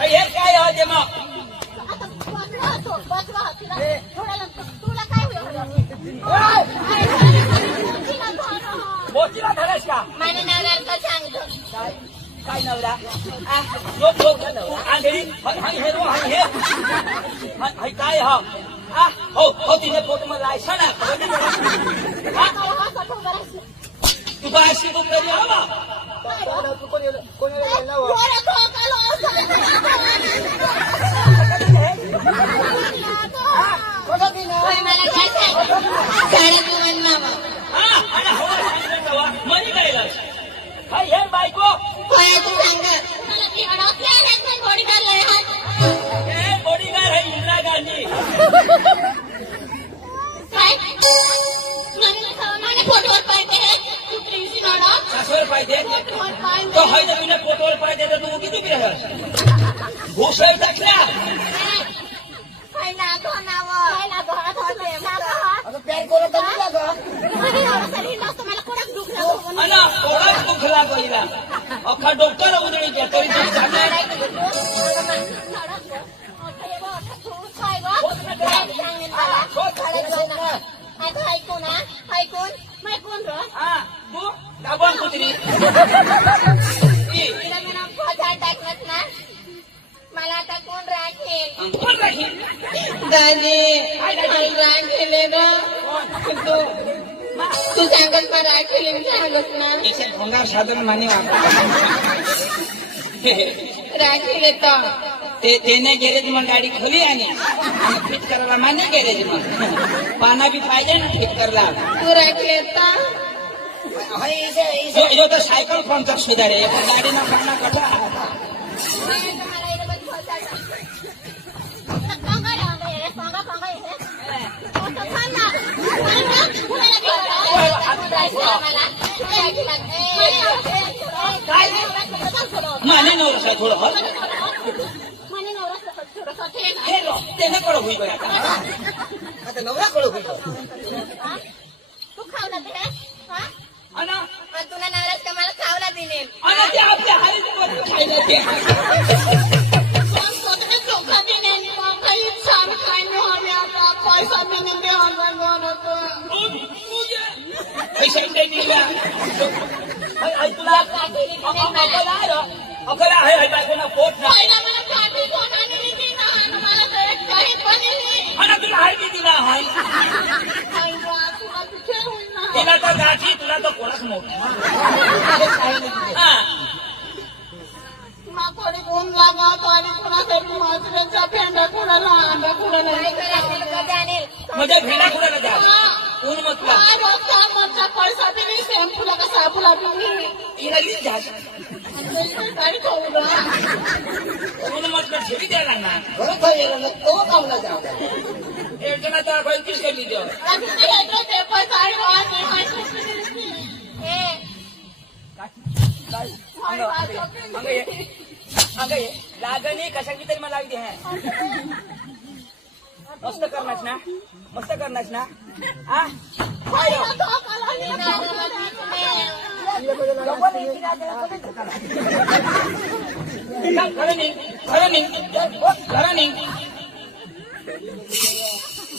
हे काय होते मग तुला काय मोतीला धरास का माझ्या नवऱ्याला सांगतो काय नवरा लोक लोक आंधळी हे रो हे काय हा हो हो तिने फोटो मला लायसा ना तू काय अशी खूप कधी हवा मनी काय हे बायको बॉडीगार्ड है इंदिरा गांधी फोटोवर पाहिजे सासवर पाहिजे तो है तर तुला फोटोवर पाहिजे तर तू किती बिरह घुसळ टाकला अना कोणाच दुखला पहिला अख्खा डॉक्टर उदळी घ्या तरी ऐकून ऐकून ऐकून तू दाबण कुत्री टाकत ना मला आता कोण राखेल कोण राखील दादी राखेले ना तू सांगत ना राखेल सांगत ना भंगार साधन माने राखेल तर तेने गॅरेज मग गाडी खोली आणि फिट करायला मान्य गॅरेज मग पाना बी पाहिजे ना फिट करायला तू राखेल तर यो तर सायकल कोणता सुधारे गाडीनं पाना कटा माने नवरसा थोडं त्याने कडं होई बघा आता नवरा कडं होई तू खावला ते अना तुला नवराच का मला खावला दिले अना ते आपल्या हारीची वस्तू खायला ते चोखा दिले काही छान काय नाही आता पैसा दिने दे पैसा दिला तुला अकरा आहे बायकोना पोट ना मला काठी कोणाने दिली ना मला काही पण अना तुला हाय बी दिला हाय तिला तर गाठी तुला तर कोणाच मोठा कोणी कोण लागत आणि कोणासाठी माजऱ्याचा फेंडा कोणाला अंडा कोणाला म्हणजे भेडा कुणाला द्या ऊन म्हटलं रोजचा पैसा दिली शॅम्पूला का साबूला दिली तिला दिली जास्त गाडी खाऊला ऊन म्हटलं ठेवी द्यायला ना तो कामला जाऊ एक जणाचा पैतीस केली देव पेपर लागणी कशाची तरी मला लागली आहे मस्त करणास ना मस्त करणास ना खरं नाही खरं नाही खरं नाही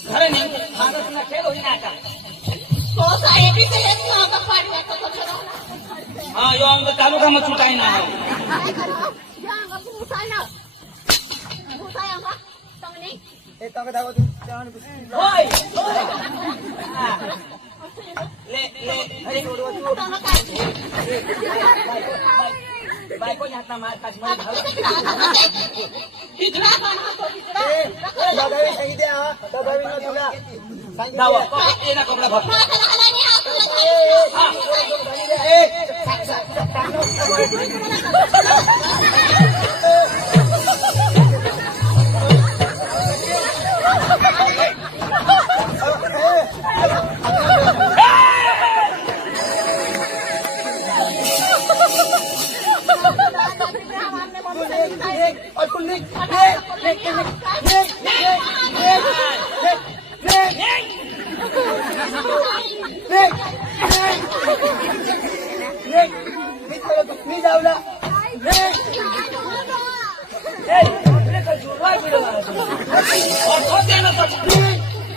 खरं नाही माझा तुला खेळ होईल ना आता हा यो आमचा तालुका मग सुटाय ना होय बायकोच्या हातना मार काश ना कपडा भर એટલે કે જોડવા પડ્યો મારે ઓછો તેનો તો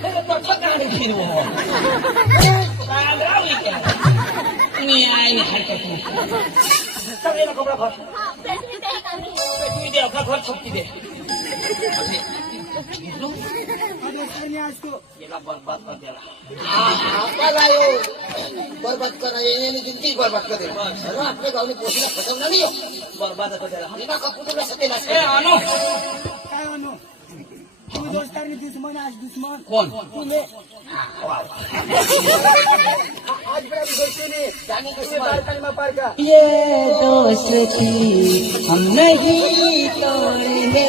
એટલે તો ઠકાણે ફીરવો કાંદરાવી કે ની આઈને હરકત सब ये कपड़ा खोल पेटी दे अपना घर छुपी दे ये ला बर्बाद कर देला आपका लायो बर्बाद करना ये नहीं जिंदगी बर्बाद कर देगा अरे अपने गाँव में पोषण खत्म ना नहीं हो बर्बाद कर देला इनका कपूर में सत्य ए अनु काय म्हणू तू दोस्तानी दुश्मन आज दुश्मन कौन तुले आज बड़ा दोस्ती ने जाने के तुम्हें बार कलमा पार का ये दोस्ती हम नहीं तोड़ेंगे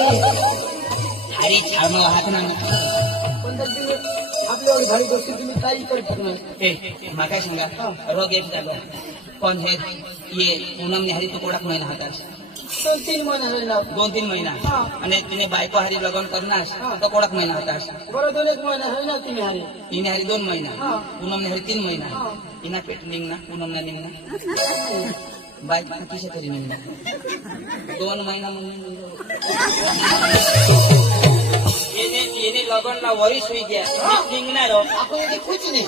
हरी छानो हाथ ना पण तुम्ही आपल्या घरी दोस्ती तुम्ही काही करू शकणार ए माका सांगा रोग एक जागा कौन है ये पूनम ने हरी तो कोडाक महिना होता 2-3 महिना राहिला 2-3 महिना અને તેને બાયકો હારી લગન કરનાર તો કોડાક મહિના હતા बरं 2-1 महिना राहिला तुम्ही हारी ઈને હારી 2 મહિના પૂનમ ને હારી 3 મહિના એના પેટ નિંગના પૂનમ ના નિંગના બાઈક કિસે કરી નિંગના 2 મહિના એને એને લગન ના વરિસ હોઈ ગયા નિંગના રો आपको ये कुछ नहीं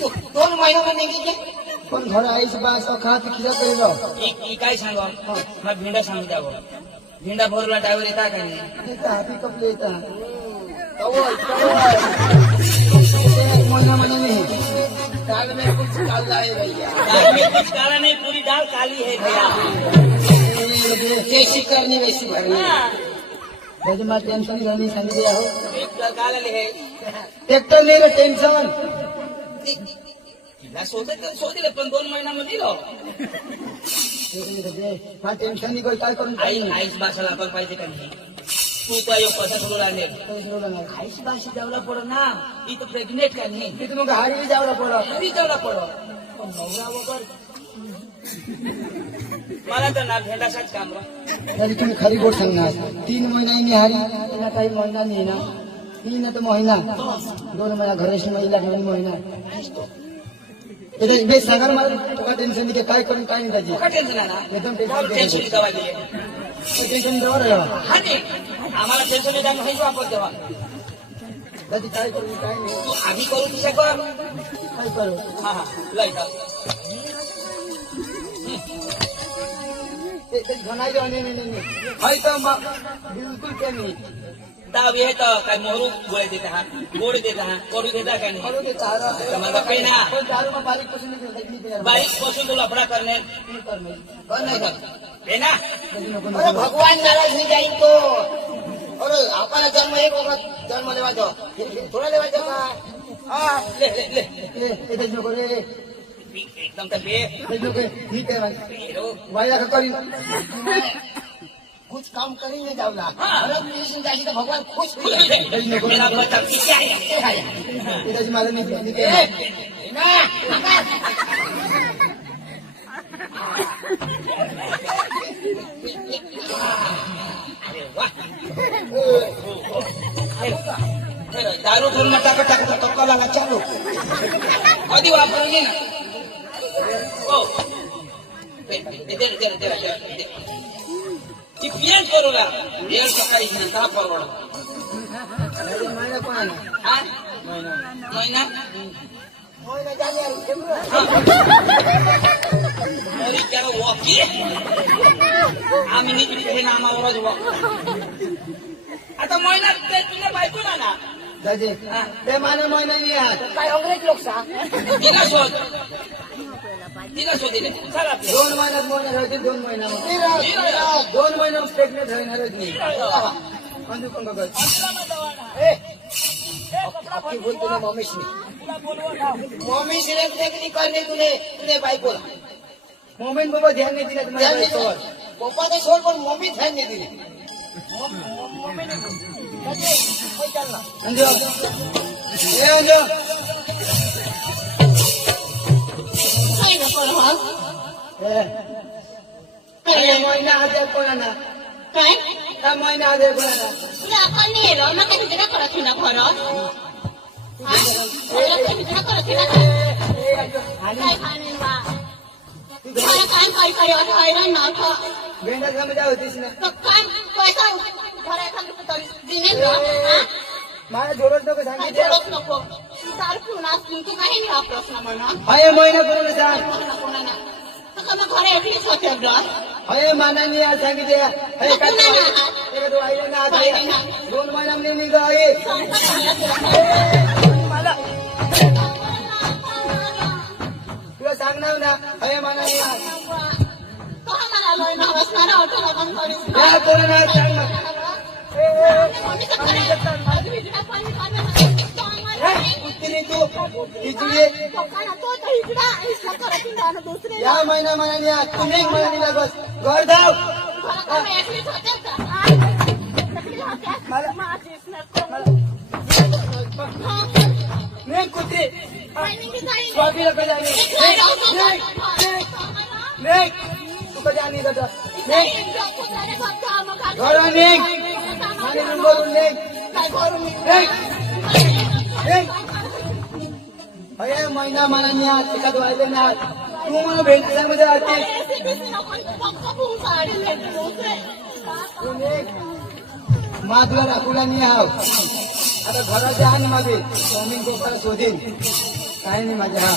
तो 2 महीनों में नहीं क्या पण घर आईस बास खात खिजा करेलो ઈ काय सांगो मला भिंडा सांग द्यावं भिंडा भरला ड्रायव्हर येता का नाही येता हाती कपले येता कवल महिना महिना नाही दाल में कुछ काला है भैया दाल में कुछ काला नहीं पूरी दाल काली है भैया जैसी करनी वैसी भरनी त्याची मला टेन्शन घेऊन सांगितले आहो एक काला है ट्रॅक्टर नाही रे टेन्शन तिला शोधले पण 2 महिन्यामध्ये दिलो हा टेन्शन नाही काय करून आई आईच भाषा आपण पाहिजे का नाही तू तर एक पैसा करू लागले नाही आईच भाषा जावला पडो ना ती तर प्रेग्नेंट का नाही तिथे मग हारी जावला पडो घरी जावला पडो पण नवरा वगैरे मला तर ना भेंडासाच काम रा तरी तुम्ही खरी गोष्ट सांगणार 3 महिना मी हारी तिला काही महिना नाही ना 3 तर महिना 2 महिना घराशी महिला 2 महिना बेस सांगा मला तुका टेन्शन नाही काय करून काय नाही त्याची का टेन्शन आहे ना एकदम टेन्शन दवा दिली टेन्शन जवळ आहे हा नाही आम्हाला टेन्शन द्या नाही वापर देवा त्याची काय करून काय नाही तू आधी करू दिशा कर काय करू हा हा लय जा ते घनाई नाही हाय तर बिलकुल ते नाही दाव हे तर काय मोहरू गोळे देता हा गोड देता हा करू देता काय नाही करू दे चारा मला काही ना पण दारू में बारीक पासून नाही बारीक पासून तो लफड़ा करने बंद नहीं कर है ना अरे भगवान नाराज नहीं जाए तो अरे अपना जन्म एक वक्त जन्म लेवा दो थोड़ा लेवा दो का हाँ ले ले ले ये नको रे एकदम तबे नको ठीक है हेरो वायदा का करी कुछ काम करी नहीं जाऊला हाँ। अरे कृष्ण दासी का भगवान खुश खुश मेरा बच्चा पीछे आया ये त्याची मला नाही ना अरे वाह दारू घेऊन मग टाकत तो कलाला चालू कधी वापरली ना हो ती पियन करू ला पियन सकाळी नंतर परवड महिना कोण हा महिना महिना जाने तरी त्याला वॉकी आम्ही निघली हे नामावरच वॉक आता महिना ते तुला बायको ना दाजे ते माने महिना नाही आहे काय अंग्रेज लोग सा तिला शोध दिले चला 2 महिन्यात महिना राहते 2 महिना 2 महिना प्रेग्नेंट राहणारच नाही अंजू कोण बघत आपकी बोलते ना मम्मी से मम्मी से नहीं करने तूने बाइक बोला मोमेंट बाबा ध्यान नाही दिलं ध्यान नहीं तुम्हाला दिया पप्पा तो छोड़ पर मम्मी ध्यान नहीं दी अंजू ए अंजू काय नको हा ए महिना हजार कोणाला काय का महिना हजार कोणाला तुला आपण नाही हेलो मग काय तुला करत ना खरं तुला काय करत ना काय खाणे बा मला काय काय करायला हैराण ना भेंडा समजा होतीस ना तो काय पैसा घरा एखादं तरी दिने ना मला जोडत नको काय सांगितलं जोडत नको दारू पिऊन असली तू काही नाही हा प्रश्न म्हणा अये महिना करून सांग कोणाला तर मग घरा एकलीच होते ग अये मानानी आज सांगितले अये काय तो आईला ना आता 2 महिन्यामध्ये निघा आहे मला तुला सांगणार ना अये मानानी आज मला लय ना बसणार ऑटो लागून करीस या कोणा सांग ना कुठली तू इकडे या महिना मनाने आज तुम्ही मनाने लागस घर धाव नाही कुठे स्वामीला कधी आली नाही तू कधी आली दादा नाही घर निघ आणि नंबरून निघ अरे महिना मनाने आज एखाद वाजले ना तू मला भेटण्यामध्ये राहते मा तुला राखूला नाही हाव आता घराच्या आणि माझे स्वामी गोपाला शोधीन काय नाही माझ्या हा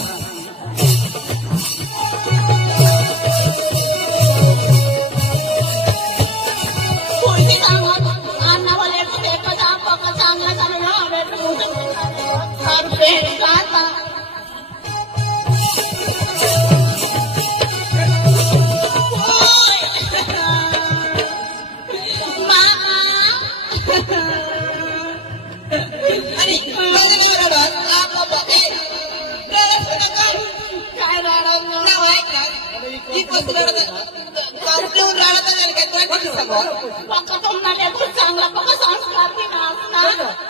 चांगला बघा संस्कार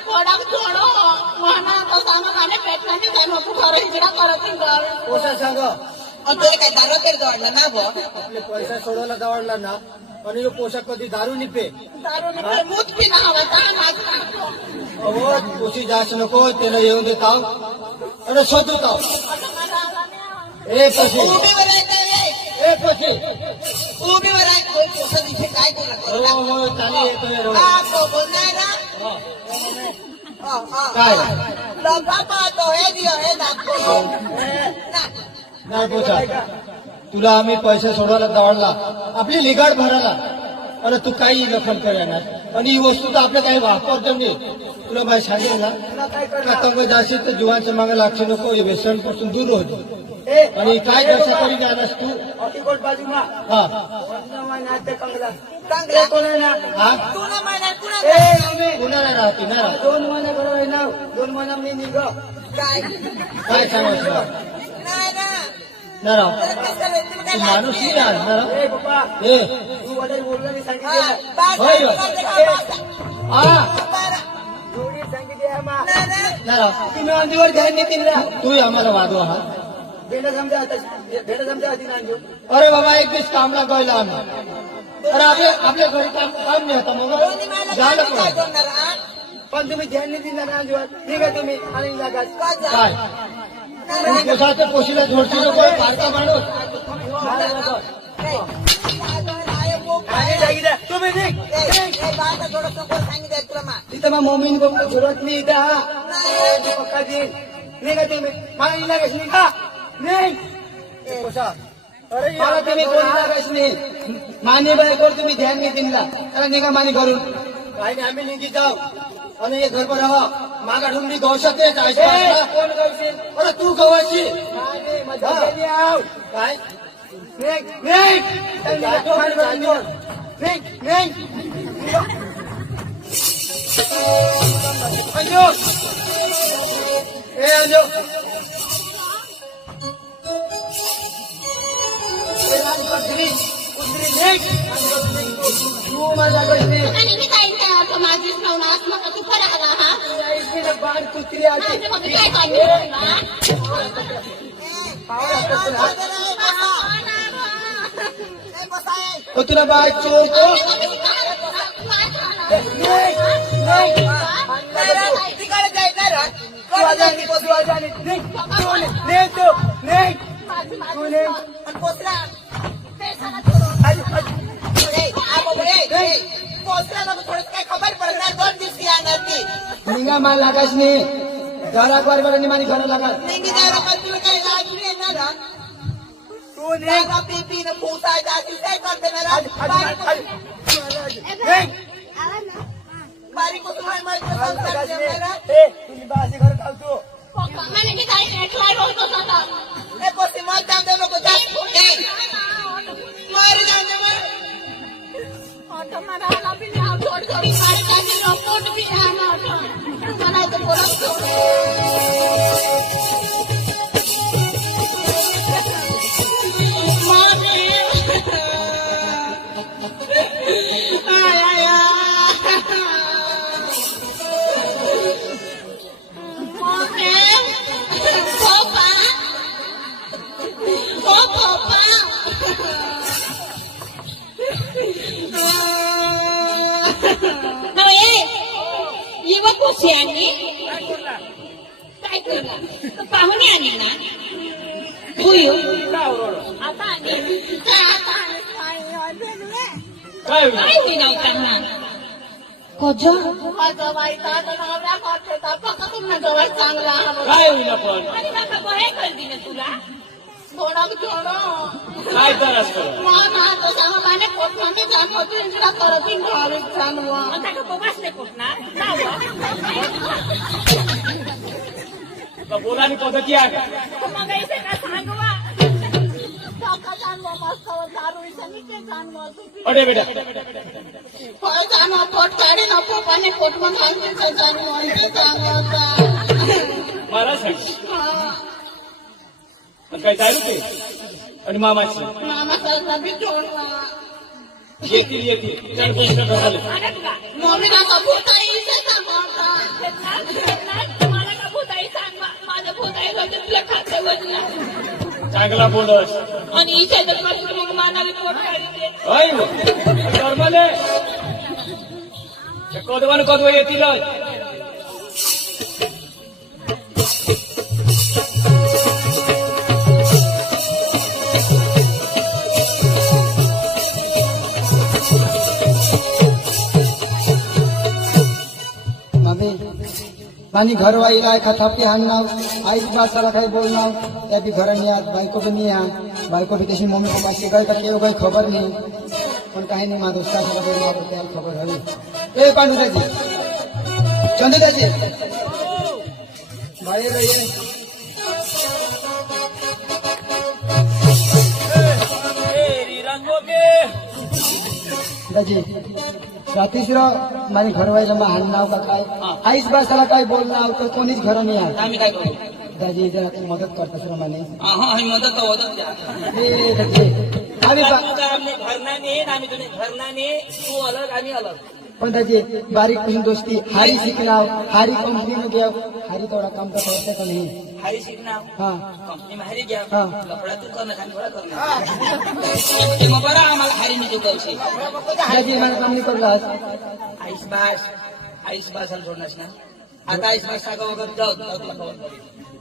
थोडा थोडं म्हणा तसा मग पेटण्याने जन्म तू खरं हिजडा करत पोसा सांग तरी काय दारू तरी जोडला ना बो आपले पैसा सोडवायला दवाडला ना आणि पोशाख कधी दारू निपे दारू मूत पिणं हवं काय माझं अहो पोशी जास्त नको त्याला येऊन देता अरे शोधतो ए पशी उभीवर आहे ए पशी उभीवर आहे कोण पोसा दिसे काय बोलला हो हो चाली येतोय रो बोलणार ना काय बाबा तो हे दियो हे दाखव नाही पोचा तुला आम्ही पैसे सोडवायला दवाडला आपली लिगाड भरायला आणि तू काही दखल करणार आणि ही वस्तू तर आपल्या काही वापरतो नाही तुला माहिती सांगेल ना पतंग जाशील तर जीवांच्या मागे लागू नको व्यसन पासून दूर होतो आणि काय कशा तरी जाणारस तू हा चांगला हा तू ना मानार कुणाला राहते ना 2 महिने बरोबर ना 2 महिना मी निघ काय काय सांगायचं नाही ना ना राव कसं तुम्ही तू काय माणूस नाही ना राव ए पप्पा ए तू वडील बोलला नाही हा, सांगितलं बास होय आहे, होय. बास आहे, बास आहे. हा बरं. जोडी सांगितली आहे मा नाही, नाही. ना राव तुम्ही अंधीवर ध्यान देतील ना तू आम्हाला वादव हा भेट समजा आधी ना घेऊ अरे बाबा एक दिवस कामला गयला आम्ही अरे आपल्या घरी काम नाही होता मग दोन्ही मायला झालं काय पण करणार, हा? पण तुम्ही ध्यान नाही दिलं ना अजिबात ठीक आहे तुम्ही आणि लागा का जा? काय नाही, तुम्ही नाही. कशाच्या पोशीला झोडशी नको फारका माणूस नाही. आहे, वो आणि सांगितलं तुम्ही निघ. बाळा थोडंसं कोण सांगितलं तुला मा तिथं मग मम्मीने बघून झोडत नाही इथं हा नाही. तू पक्का देईन निघा तुम्ही मला इलागाच निघा निघ पोसा मला तुम्ही कोण इलागाच नाही माने बायकोवर तुम्ही ध्यान नाही दिला त्याला निघा माने करून काही नाही आम्ही निघी जाऊ आणि हे घर पर राहा मागा ढुंगली गौशात येत आहे कोण गौशील अरे तू गवाशी काय निघ निघ निघ निघ अंजू ए अंजू तू माझ्या गोष्टी आणि मी काही काय अर्थ माझीच नवना असं नका तू खरं आला हा बाण कुत्री आली माझ्या मग काय काढली तुला बाय चोर तो तिकडे जायचं तू आजानी तू आजानी निघ तू निघ तू निघ तू निघ पोचला पोहोचला ना थोडं काय खबर पडणार 2 दिवस येणार ती निघा माल लागायच नाही जरा बरोबर मारी घरा लागा निघी जायला पण तुला काही लाज नाही येणार ना तू नेगा पीपी न पोसायचा असेल काय करते ना बारीक कुसुम आहे माहिती तुम्ही बाजी घर खालतो पप्पा मैंने भी गाड़ी में ट्राई रोल को था ए पोसी मत जाम दे लोग जा मार जाने मर ऑटो मारा वाला भी ना छोड़ छोड़ी मार का भी रोपोट भी है ना ऑटो मना तो बोला काय करणार पाहुणे आले ना होयो आता आले काय होईना त्यांना कोजो माझा बाईचा नवरा करते फक्त तुम्हाला जवळ चांगला काय होईना पण आणि नका बहे कर दिले तुला थोडं थोडं काय करास कर माना तो सांग माने कोठ्याने जाण होतो इंद्रा करतीन भाविक जाणवा आता का बसले कोठना बोलानी पद्धती आहे मग ऐसे का सांगवा काका जाणवा मस्त दारू इथं ते जाणवा अरे बेटा काय जाणवा पोट काढे ना पप्पाने पोट मग आणते जाणवा इथे सांगवा मला सांग काय चालू ते आणि मामाची मामा सारखा भी जोडवा येतील चार पैसे झाले मम्मी ना कबूताई इथे सांगवा मला कबूताई सांग माझं भूताई बद्दल तुला खातं बदला चांगला बोलस आणि इथे तर मग मानावी पोट काढते नॉर्मल कदवान कदवा येतील मानी घर वाईला एका थापी हाणनाव आईच बासाला काही बोलनाव त्या बी घर नाही आत बायको बी नाही हा बायको बी तशी मम्मी पप्पा शिकाय का केव काही खबर नाही पण काही नाही माझं दोस्ताला बोलणार त्याला खबर हवी ए पांडुराजी चंदुराजी बाहेर ये दाजी रात्रीशिराव माझे घर वाईला मग हाणनाव का काय आईच बासाला काय बोलनाव तर कोणीच घर नाही आहे आम्ही काय करू दाजी जरा तू मदत करतास रे माने आम्ही मदत द्या ए दाजी आम्ही आम्ही घरना नाही आम्ही तुम्ही घरना नाही तू अलग आम्ही अलग पण दाजी बारीक पासून दोस्ती हारी शिकनाव हारी कंपनी में गया हारी थोड़ा काम का करते तो नहीं हारी सीखना हाँ कंपनी में हारी गया हाँ कपड़ा तू करना खाली थोड़ा करना मग बरं आम्हाला हारी नाही कौशे दाजी मला काम नहीं कर रहा आईस बास सोडणार ना आता आईस बास टाका वगैरे जाऊ तुला खबर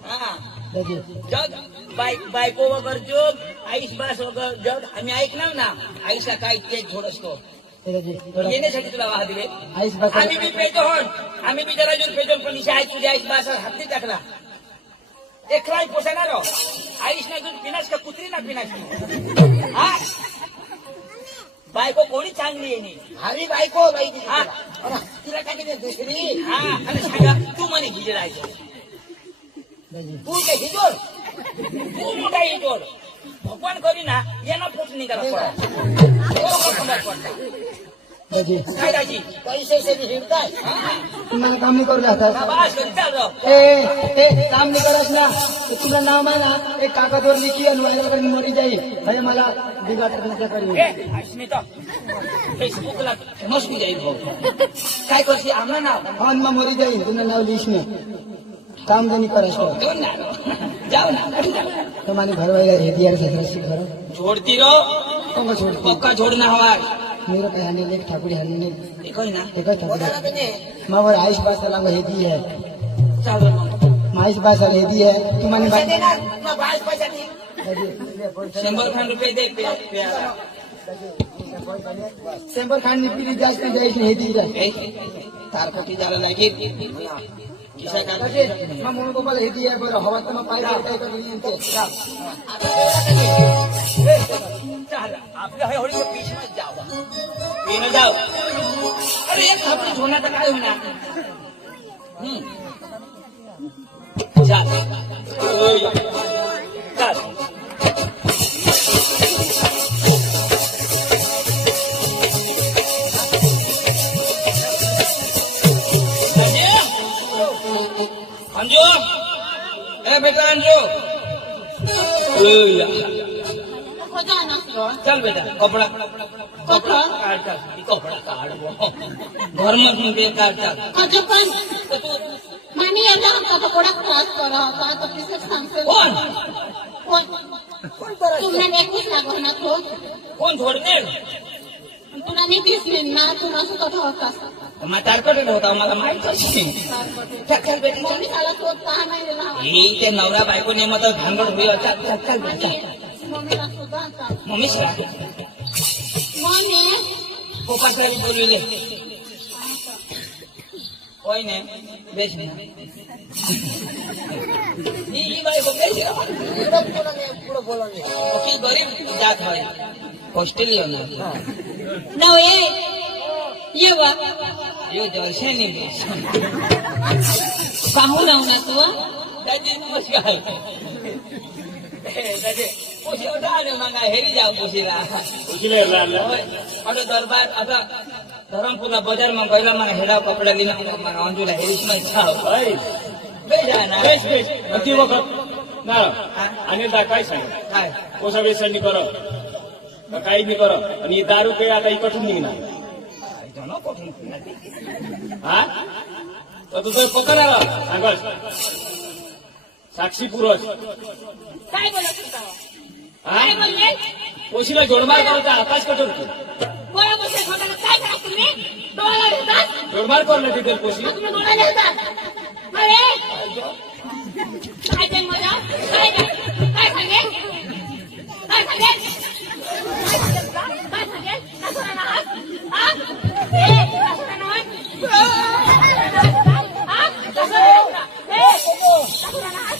हा दाजी जग बायको वगैरे जोग आईस बास वगैरे जग आम्ही ऐकणार ना आईसला काय ते थोडसतो दाजी थोड़ा येण्यासाठी तुला वाह दिले आईस बास आम्ही बी पेतो होण आम्ही बी जरा जून पेतो पण आई तुझ्या आईस बास हाती टाकला एकलाही पोसायला राव आईस ना जून पिनास का कुत्री ना पिनास हा बायको कोणी चांगली आहे नाही हरी बायको बाई हा तिला काय केली दुसरी हा आणि सांगा तू म्हणे हिजडायचं दाजी तू काय हिजोड तू मोठा हिजोड भगवान करी ना यांना पोट निघाला दाजी काय दाजी पैसे से हिरताय तुम्हाला काम नहीं करू रहा बास करी चाल राव ए काम नहीं करस ना तो तुला नाव माना एक कागदवर लिखी आणि व्हायरल करून मरी जाईल अरे मला बिगाट तुमच्या करी अस्मिता फेसबुकला फेमस होई जाईल भाऊ काय करते आम्हाला नाव फोन में मरी जाईल तुला नाव लिहिश ने काम नहीं करस तो घेऊन ना जाऊ ना तो माने घर वाला रेडी यार ससुराशी घर छोडती रो कोण छोड़ती पक्का छोडना हवाय मेरा पे हाने लेक ठाकुरी हाने ने देखोय ना एक ठाकुरी मावर आइस बास लांग हेदी है चाल मग माइस बास हेदी है तू माने पैसे देणार तुला बाळच पैसा नाही दाजी 100 रुपये दे प्याला शंभर खांड निपली जास्त जायची हे ती जाय सारखं की झालं नाही की किसा का मग म्हणून गोपाला हे ती आहे बरं हवा तर मग पाहिजे काय करू चाल आपल्या होळीच्या पीछे जाऊ पीनं जाऊ अरे एक खापरी होणार तर काय होणार चाल चाल अंजू ए बेटा अंजू खजा नसलो चल बेटा कपड़ा कपड़ा काढता कपड़ा काढ घर मधून ते काढतात खजो पण मामी यांना आमचा थोडा त्रास करा होता आता पिसच सांगतो कोण तुला नेकूच लागो ना तो कोण सोडते तुला नाही दिसले ना तुला सुद्धा होता मग तारकट होता मला माहितच चल बेटा कोणी त्याला तो सहा महिने राहा हे ते नवरा बायको नेमत भांगड होईल चल चल चल बेटा मम्मीला सुद्धा आता मम्मीच का मम्मी पोपासाहेब बोलविले होय ने बेस ही बायको बेस पुढे बोलवणे की गरीब जात होय हॉस्टेल ना नव ये वा यो दर्शनी बेस पाहू लावू ना तू दादी नमस्कार दादी पोशी आले मग हेरी जाऊ पोशीला अटो दरबार आता धरमपुरला बजारमा गइला मलाई हेडा कपडा लिन मलाई अन्जुला हेरिसमा इच्छा हो बेजाना बेस बेस अति वखत ना आणि काय सांग काय कोसा व्यसन कर काही नाही कर आणि दारू काही आता इकडून निघणार जनो कोठून हा तर तुझं पकडा सांगस साक्षी पुरस काय बोलत होता हा काय बोलले कोशीला जोडमार करायचा आकाश कठोर गोळा बसले खोटाला काय करा तुम्ही डोळा घेतात जोडमार करलं तिथे कोशी तुम्ही डोळा घेतात अरे काय ते मजा काय काय सांगे काय सांगे काय सांगे कसं राहणार हा ए कसं राहणार हा कसं राहणार ए कसं राहणार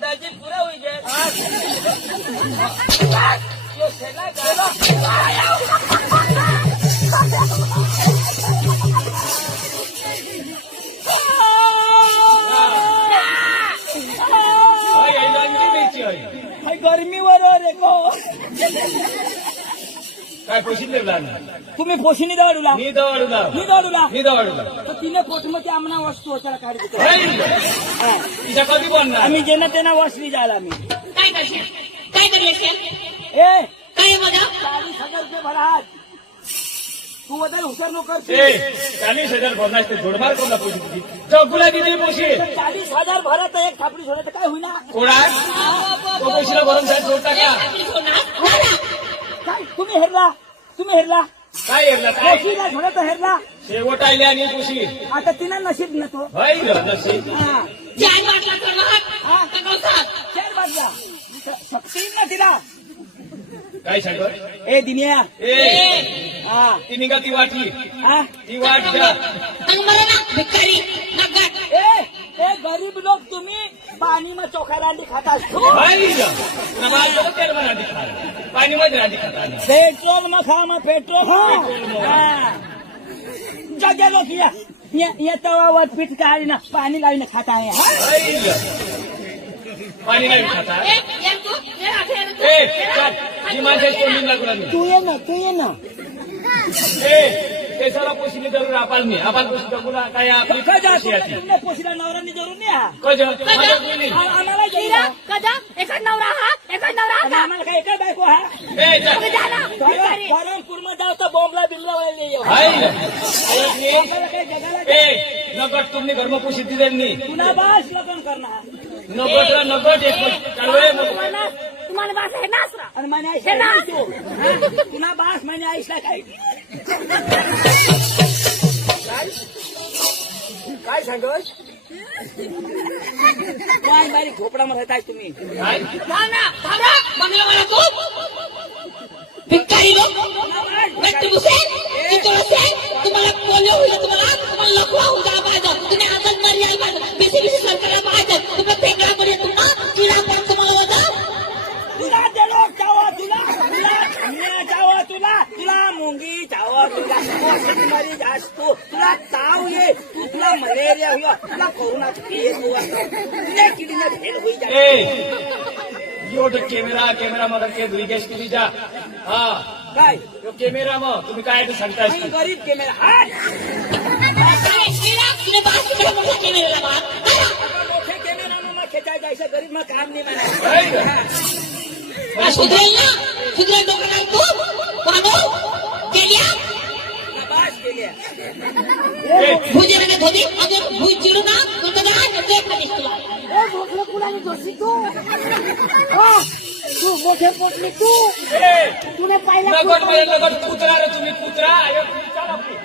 दादी पुरा होई गर्मीवर रे को काय पोशी लागला तुम्ही पोशिनी दवाडूला मी दवाडूला मी दवाडूला मी दवाडूला तर तिने पोटमध्ये आम्हाला वस्तू त्याला काढली तिच्या कधी बनणार आम्ही जेना त्यांना वसली जायला आम्ही काय करशील काय करशील ए काय मजा 40,000 रुपये भरा तू बदल हुशार नो कर 40,000 भरणार ते जोडमार कोणला पोशी चौकुला किती पोशी 40,000 भरा तर एक खापडी सोडा तर काय होईना कोणा तो पोशीला भरून जाईल जोडता का काय तुम्ही हेरला काय हेरला काय पोशीला थोडं तर हेरला शेवट आली आणि पोशी आता तिनं नशीब न तो होय नशीब हा चार वाटला तर महाग का गवसात 4 बाजला शक्ती ना तिला काय सांगतो ए दिनिया ए हा ती निघा ती वाटली हा ती वाट जा आणि मला ना भिकारी नगट ए गरीब लोग तुम्ही पाणी में चोखा रांडी खाता असतो पाणी मध्ये राधी खाता पेट्रोल में खा में पेट्रोल जगे लोग ये तवावर पीठ काढी ना पाणी लावीने खाता है पाणी नाही खाता ए, ये तू, ये आगे, ये तू, ए ये चाल आगे. ही माणसाची तोंडी लागू लागली तू ये ना ए ते साला पोषिले जरूर आपण नाही आपण पोषी टाकून काय आपली कशी अशी तुमने पोशीला नवरांनी जरूर नाही हा कज आम्हाला हीरा, कदा, एकच नवरा हा, एकच नवरा आणि हा. आम्हाला काय एका बायको हा ए जा तुम्ही जा ना. भिकारी. परमपूर्ण जाऊ तर बॉम्बला बिल्ला वाले हाय काही जगाला ए नगट तुम्ही घरमा पोषी दिले नाही पुन्हा बास लग्न करणार नगटला नगट एक चालवे तुम्हाला तुम्हाला बास आहे नासरा. आणि म्हणे हे ना. आईस पुन्हा बास म्हणे आईसला काय काय सांगस काय बारीक झोपडा म्हणत आहे तुम्ही काय जा ना, थांबा. बंगला वाला तू. भिकारी लोक. व्यक्ती घुसे, चितोड असे, तुम्हाला पोलिओ होईल तुम्हाला लकवा होऊन जा पाहिजे. तुम्ही आजाद मरी आहे पाहिजे. बीसी सरकारला पाहिजे. तुम्ही फेकला पडेल तुम्हाला किडा पण तुम्हाला होता. तुला ते लोक चावा तुला अन्या चावा तुला मुंगी चावा तुला मारी जास्त तुला ताव ये तुला मलेरिया हुआ तुला कोरोना फेल हुआ तुला किडनी फेल हुई जा ए यो तो कॅमेरा मध्ये के दुई गॅस किती जा हा काय यो कॅमेरा मग तुम्ही काय सांगताय आणि गरीब कॅमेरा हात काय किडा तुने बास किडा मोठा केलेला बा. मोठे कॅमेरा मग खेचाय जायचं गरीब मग काम नाही म्हणा सुधरेल ना, सुधरेल डोकं नाही तू. वाढव. केल्या. बास केल्या भुजेने धोती अजून भुई चिरू ना तुझं काय करतोय खालीस तुला. नगट कुत्रा रे तुम्ही कुत्रा अरे चाल आपली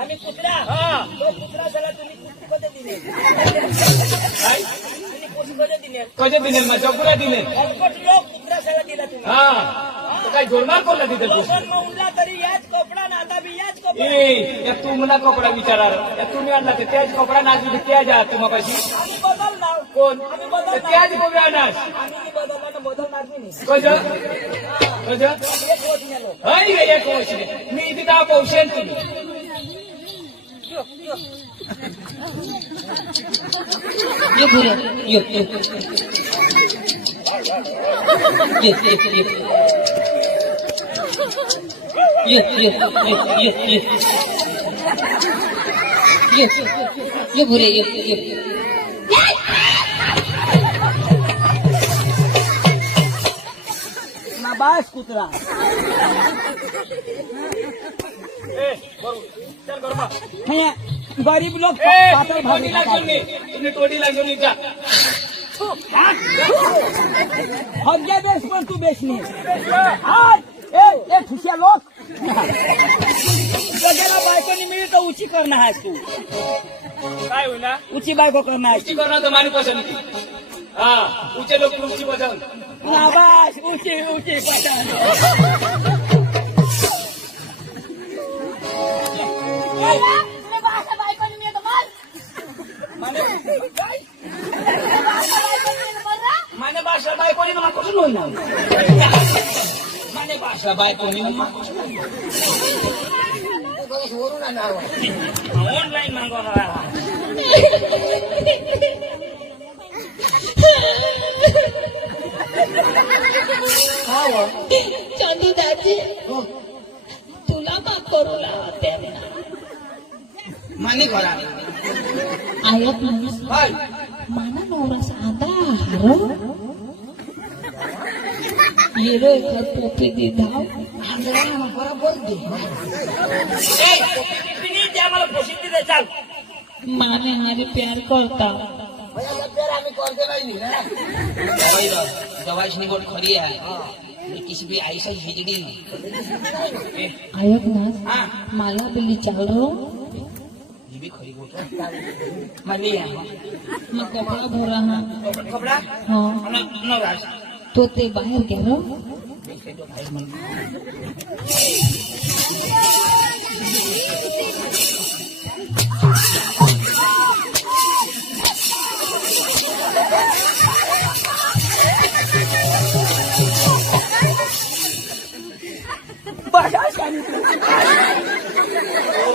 आम्ही कुत्रा हा तो कुत्रा झाला तुम्ही कुस्ती कधी दिले काय तुम्ही कुस्ती कधी दिले कसे दिले मग चकुऱ्या दिले अटपट लोक कुत्रा झाला दिला तुम्ही हा तर काय जोरदार कोणला तिथे तू लोकन म्हणला तरी याच कपडा ना आता बी याच कपडा ए या तू मला कपडा विचारा या तुम्ही आणला तर त्याच कपडा नाचली त्या जा तुम्हापाशी आम्ही बदलणार कोण आम्ही बदलणार त्याच गोबी आणस आम्ही बदलला तर बदलणार बी नाही कस एक होत नाही लोक हाय गे एक वर्ष मी तिथं पोषण तुम्ही ये बुरे ये ये बुरे ये ना बास कुत्रा ए बरोबर चल बरोबर हे गरीब लोक ए पातळ भाजी टोटी लागून तुम्ही टोटी लागून जा हग्या बेस पण तू बेसनी आज ए ठुसिया लोक सगळ्याला बायकोनी मिळेल तर उची करणं आहे तू काय होईल ना उची बायको करणं आहे उची करणार तर मानी पसंत हा उचे लोक उची बजावून ना बास उची उची पटाण तुला बास बायकोने मी माल. माने भाषा बायकोनी मला कुठून होणार माने भाषा बायकोनी वरून आणणार ऑनलाईन मागवणार चांदू दाजी तुला माफ करू लावते मी. माने घरा आयत माणूस हाय माना नवरा साधा हारो येरो एकर पोपी दे धाव बरोबर दे ए तिने ते आम्हाला पोषित दे चाल माने हारी प्यार करता आम्ही करते नाही ना दवाई गोट खड़ी है किसी भी ऐसा हिजड़ी आयत ना हाँ मला बिल्ली चालो ये भी खड़ी गोट मानी मग कपडा भरा हा कपडा हा न राज तो ते बाहेर गेलो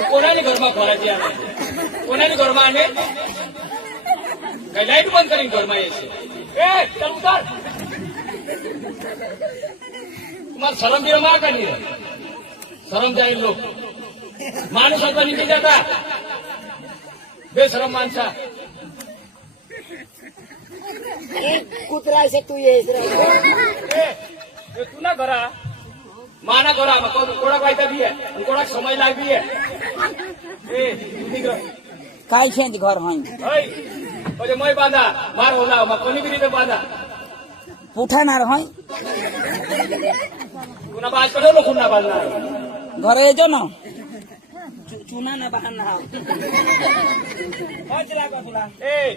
कोणाने घरमा खोराची आले कोणाने घरमा आले काय लाईट बंद करीन घर मायाची ए चल उतर तुम्हाला शरम बिरम आहे का नाही शरम जाईल लोक माणूस होता निघे जाता बेशरम माणसा कुत्रा से तू ये तू ना घरा माना घरा मग कोणाक वायता बी आहे आणि कोणाक समय लागली आहे ए तू निघ काय शेंच घर हाय म्हणजे मै बांधा मार होला मग कोणी बी रीते बांधा पुठाणार हाय पुन्हा बाज कडे नको ना बांधणार घर येतो ना चुना ना बांधणार तुला ए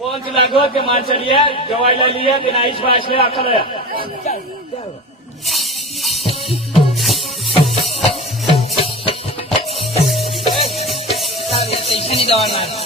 5 लाख ते माणसं लिया जेवायला लिया ते नाईश भाषले अखर पैशाने दवाणार